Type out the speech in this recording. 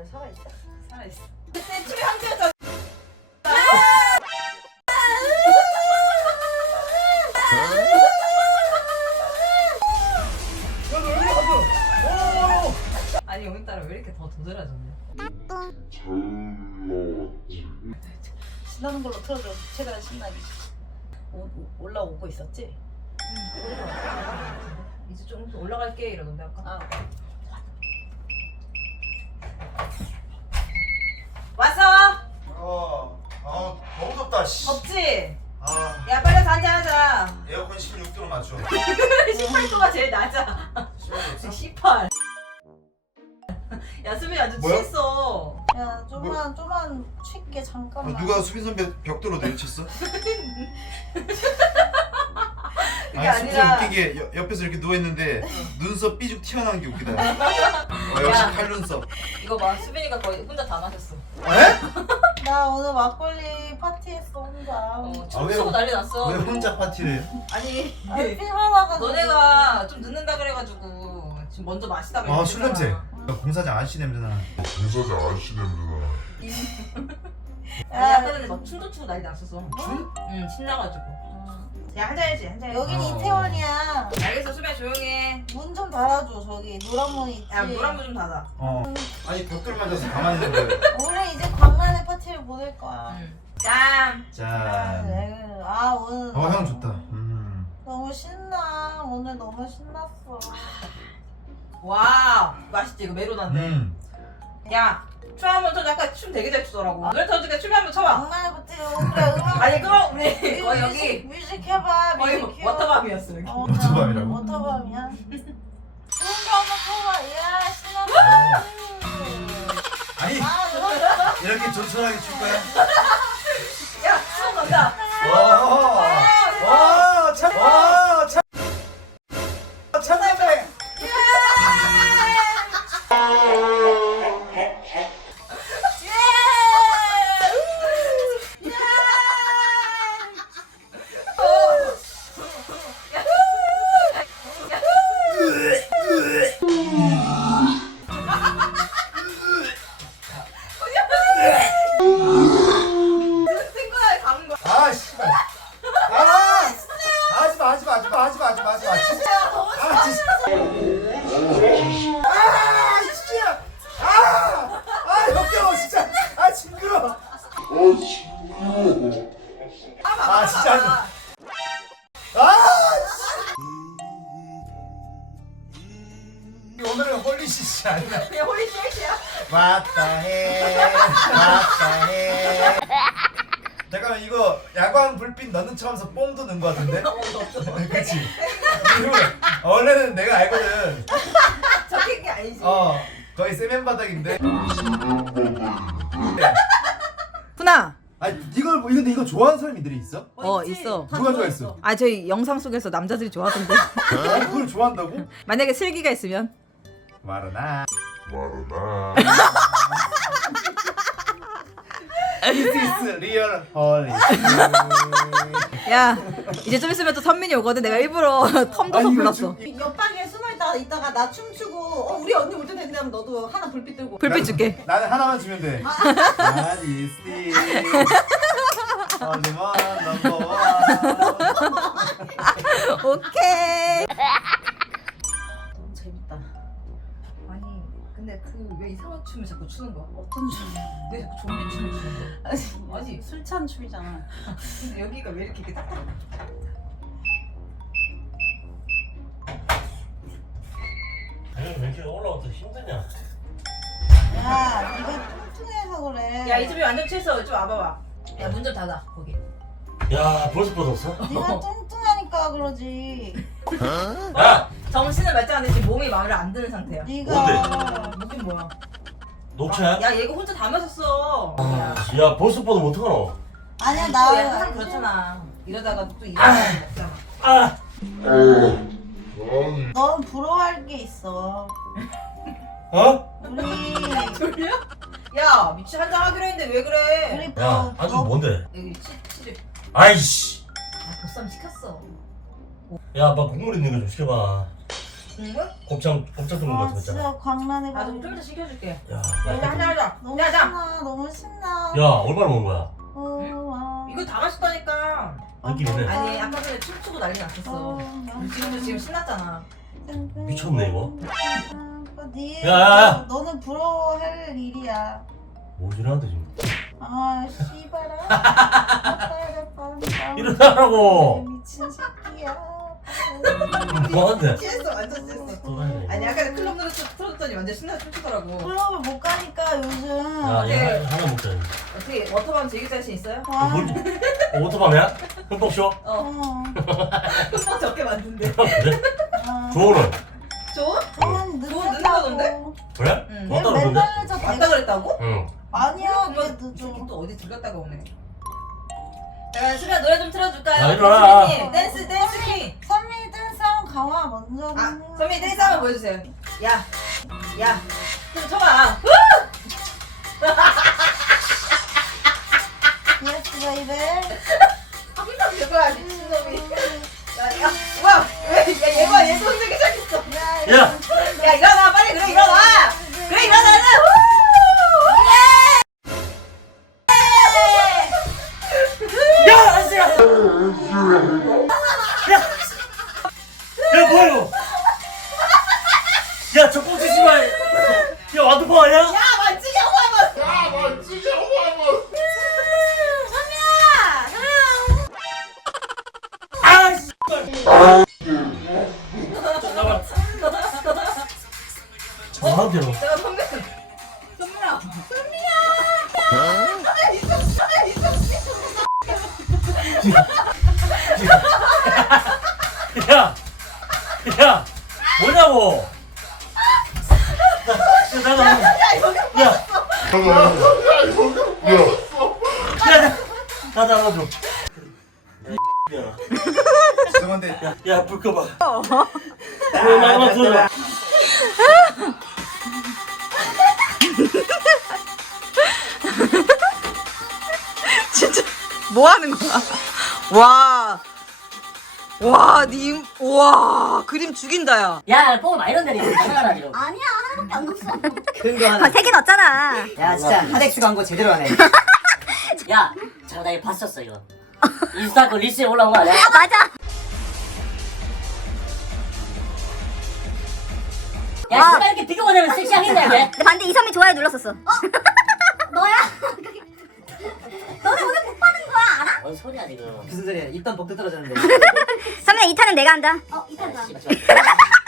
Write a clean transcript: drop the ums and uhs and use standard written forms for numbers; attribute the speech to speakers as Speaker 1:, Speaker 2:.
Speaker 1: 잘 살아있어?
Speaker 2: 살아있어.
Speaker 1: 그때 집에 한개더
Speaker 2: 아니 오늘따라 왜 이렇게 더 도드라졌냐?
Speaker 1: 신나는 걸로 틀어줘. 최대한 신나게. 올라오고 있었지?
Speaker 2: 이제 좀 올라갈게 이러던데 아까.
Speaker 1: 아,
Speaker 2: 왔어?
Speaker 3: 너무 덥다. 씨.
Speaker 2: 덥지?
Speaker 3: 아,
Speaker 2: 야 빨리 와서 한잔하자.
Speaker 3: 에어컨 16도로 맞춰.
Speaker 2: 18도가 제일 낮아. 18. 야 수빈이 아주
Speaker 3: 뭐야?
Speaker 2: 취했어.
Speaker 1: 야, 좀만 쉴게, 잠깐만.
Speaker 3: 누가 수빈 선배 벽돌로 내리쳤어?
Speaker 2: 그게
Speaker 3: 아니 진짜
Speaker 2: 아니라
Speaker 3: 웃긴 게 옆에서 이렇게 누워 있는데 눈썹 삐죽 튀어나온 게 웃기다. 역시
Speaker 2: 야.
Speaker 3: 칼눈썹.
Speaker 2: 이거 봐 수빈이가 거의 혼자 다 마셨어.
Speaker 3: 에?
Speaker 1: 나 오늘 막걸리 파티했어, 혼자.
Speaker 2: 춤추고 난리 났어.
Speaker 3: 왜 혼자 파티를 해?
Speaker 2: 아니
Speaker 1: 아, 피곤하가지고.
Speaker 2: 너네가 좀 늦는다 그래가지고 지금 먼저 마시다가
Speaker 3: 아, 술 냄새. 공사장 아저씨 냄새나.
Speaker 4: 공사장 아저씨 냄새나.
Speaker 2: 아니 아까 전에 막 춤도 추고 난리 났었어.
Speaker 3: 춤?
Speaker 2: 응 신나가지고. 야 한잔 해야지 한잔 해야지.
Speaker 1: 여긴
Speaker 3: 어.
Speaker 1: 이태원이야.
Speaker 2: 알겠어 수빈아 조용해.
Speaker 1: 문 좀 닫아줘, 저기. 노란 문 있지?
Speaker 2: 야 노란 문 좀 닫아.
Speaker 3: 아니 벽돌 맞아서 가만히 있는 거야.
Speaker 1: 우리 이제 광란의 파티를 보낼 거야.
Speaker 2: 응. 짠.
Speaker 3: 짠.
Speaker 1: 아, 오늘.
Speaker 3: 향 좋다.
Speaker 1: 너무 신나. 오늘 너무 신났어.
Speaker 2: 와우 맛있지 이거 메로나인데. 야 춤 한번 춰. 아까 춤 되게 잘 추더라고. 노래 터지니까 춤 한번 춰봐.
Speaker 1: 광란의 파티로 그래, 음악.
Speaker 2: 아니 그럼 우리 거의 여기
Speaker 1: 뮤직 해봐,
Speaker 2: 거의
Speaker 1: 뮤직 해.
Speaker 2: 워터밤이었어 여기.
Speaker 3: 워터밤이라고?
Speaker 1: 워터밤이야. 좋은 거 한번 쳐봐. 이야, 신났다.
Speaker 3: 아니
Speaker 1: 아, 너무
Speaker 3: 이렇게 조촐하게 출 거야?
Speaker 2: 야 춤 간다.
Speaker 3: 와, 참, 와, 참, 참나네.
Speaker 2: 쓴 거야 감은 거야.
Speaker 3: 아, 씨발. 아, 하지 마. 진짜. 아, 진짜. 역겨워, 진짜. 아, 징그러. 아, 진짜 하지 마. 오늘은 홀리시시 아니야.
Speaker 2: 그냥 홀리 쉐이크야.
Speaker 3: 왔다 해. 잠깐만 이거 야광 불빛 넣는 척하면서 뽕도 넣은 거 같은데? 그치? 그리고 원래는 내가 알거든.
Speaker 2: 적힌 게 아니지.
Speaker 3: 거의 세면 바닥인데.
Speaker 2: 훈아.
Speaker 3: 아니 근데 이거 좋아하는 사람들이 있어?
Speaker 2: 있어.
Speaker 3: 누가 좋아했어?
Speaker 2: 아 저희 영상 속에서 남자들이 좋아하던데.
Speaker 3: 그걸 좋아한다고?
Speaker 2: 만약에 슬기가 있으면.
Speaker 3: 말하나.
Speaker 4: 말하나.
Speaker 3: This is real holy.
Speaker 2: 야 이제 좀 있으면 또 선민이 오거든. 내가 일부러 텀 둬서
Speaker 3: 아니,
Speaker 2: 불렀어.
Speaker 1: 옆방에 숨어있다가 나 춤추고 우리 언니 올 때 된다면 너도 하나 불빛 들고
Speaker 2: 불빛 줄게.
Speaker 3: 나는 하나만 주면 돼. This is only one number one.
Speaker 2: 오케이.
Speaker 1: 너무 재밌다.
Speaker 2: 아니 근데 그 왜 이상한 춤을 자꾸 추는 거야?
Speaker 1: 어떤 춤?
Speaker 2: 왜 자꾸 좀비 춤을 추는 거야? 아니
Speaker 1: 술 취한 춤이잖아.
Speaker 2: 근데 여기가 왜 이렇게 딱
Speaker 5: 왜 이렇게 올라와서 힘드냐?
Speaker 1: 야, 네가 뚱뚱해서 그래.
Speaker 2: 야 이 집이 완전 취했어. 좀 와봐봐. 야 문 좀 닫아 거기.
Speaker 5: 야 벌써 뻗었어?
Speaker 1: 네가 뚱뚱하니까 그러지.
Speaker 5: 야!
Speaker 2: 정신을 말짱한데 지금 몸이 마음에 안 드는 상태야.
Speaker 1: 네가
Speaker 2: 무슨 뭐야?
Speaker 5: 녹차야?
Speaker 2: 야 얘가 혼자 다 마셨어. 야.
Speaker 5: 야 벌써 뻗으면 어떡하노?
Speaker 1: 아니야,
Speaker 2: 또
Speaker 1: 나
Speaker 2: 약간 그렇잖아. 이러다가 또 일어나서 먹잖아.
Speaker 5: 아!
Speaker 1: 넌 부러워할 게 있어.
Speaker 5: 어?
Speaker 1: 우리
Speaker 2: 졸려? 야 미치 한잔 하기로 했는데 왜 그래?
Speaker 1: 우리
Speaker 5: 야 아주 뭔데?
Speaker 2: 여기 치즈.
Speaker 5: 아이씨!
Speaker 2: 아 보쌈 시켰어.
Speaker 5: 야 아빠 국물 있는 거 좀 시켜봐.
Speaker 2: 국물?
Speaker 5: 곱창 굽는 거
Speaker 1: 아
Speaker 5: 같은 거 있잖아.
Speaker 1: 진짜 광란해.
Speaker 2: 아, 좀 이따 시켜줄게.
Speaker 5: 야,
Speaker 2: 야, 하자.
Speaker 1: 너무
Speaker 2: 야, 자.
Speaker 1: 신나. 너무 신나.
Speaker 5: 야, 얼마나 먹은 거야?
Speaker 1: 와.
Speaker 2: 이거 다 맛있다니까.
Speaker 5: 느낌이네.
Speaker 2: 아니, 아까 전에 춤추고 난리 났었어. 지금 신났잖아.
Speaker 5: 미쳤네, 이거.
Speaker 1: 네,
Speaker 5: 야, 야, 야.
Speaker 1: 너는 부러워할 일이야.
Speaker 5: 뭐 지나는데 지금?
Speaker 1: 아 씨발아.
Speaker 5: 일어나라고.
Speaker 1: 미친 새끼야.
Speaker 5: 뭐하는데?
Speaker 2: 취했어, 완전 취했어.
Speaker 5: 또
Speaker 2: 아니, 아까 클럽 노래 틀어줬더니 완전 신나서 춤추더라고.
Speaker 1: 클럽을 못 가니까 요즘.
Speaker 5: 야,
Speaker 2: 네.
Speaker 5: 얘 하나 먹자.
Speaker 2: 어떻게 워터밤 즐길 자신 있어요?
Speaker 1: 와.
Speaker 5: 오토밤이야? 흠뻑 쉬어?
Speaker 2: 흠뻑 적게 만든대.
Speaker 5: 그래? 조언은?
Speaker 2: 좋아?
Speaker 1: 저는
Speaker 2: 늦는다던데?
Speaker 1: 늦었다고.
Speaker 5: 그래?
Speaker 2: 응.
Speaker 5: 좋았다 그러던데?
Speaker 1: 맨날 저
Speaker 2: 왔다 그랬다고?
Speaker 5: 응.
Speaker 1: 아니야, 걔
Speaker 2: 그러면
Speaker 1: 늦어.
Speaker 2: 이 새끼 또 어디 들렸다가 오네. 자, 수빈아 노래 좀 틀어줄까요?
Speaker 5: 야, 일어나.
Speaker 2: 수빈이 댄스 퀸.
Speaker 1: 선미 댄스랑 강화 먼저.
Speaker 2: 아, 선미 댄스 한번 보여주세요. 야, 야, 좀 쳐봐.
Speaker 1: 예스 베이베.
Speaker 2: 항상 그거야 미친놈이. 야, 뭐야? 왜? 야, 얘 손들기 시작했어.
Speaker 5: 야!
Speaker 2: 야, 일어나 빨리 그래 일어나. 그래 일어나는.
Speaker 5: 야! 아저씨야! 야, 뭐야 이거? 야, 저 꽁치지 마! 야, 완두콩 아니야?
Speaker 2: 야, 만지냐고 한번.
Speaker 4: 야, 멋지냐고 한번.
Speaker 5: 아, 씨발! 뭐하는데 너?
Speaker 2: 내가 선배. 선배야.
Speaker 5: 야! 야! 뭐냐고! 나도 야! 야!
Speaker 4: 야, 이거
Speaker 5: 야! 나도 안아줘. 야,
Speaker 3: 죄송한데
Speaker 5: 야, 불 꺼봐. 나만 들어.
Speaker 6: 진짜 뭐 하는 거야? 와. 와, 님. 와, 그림 죽인다 야.
Speaker 7: 야, 뽕을 많이 넣는다니. 장난하나 지금.
Speaker 8: 아니야 하나밖에 안 넣었어.
Speaker 7: 근거 하나.
Speaker 8: 3개 넣었잖아.
Speaker 7: 야, 진짜 하덱스 광고 제대로 하네. 야, 잠깐 나 이거 봤었어 이거. 인스타 그 리스에 올라온 거 아니야?
Speaker 8: 아 맞아.
Speaker 7: 야, 씨발 이렇게 비교가 되면 섹시하겠네 이게.
Speaker 8: 근데 반대 이선미 좋아요 눌렀었어. 너야? 너네 오늘 복 받은 거야 알아?
Speaker 7: 뭔 소리야 지금. 무슨 소리야? 입던 복도 떨어졌는데.
Speaker 8: 선미 2탄은 내가 한다. 어 2탄
Speaker 7: 아, 씨발, 씨발.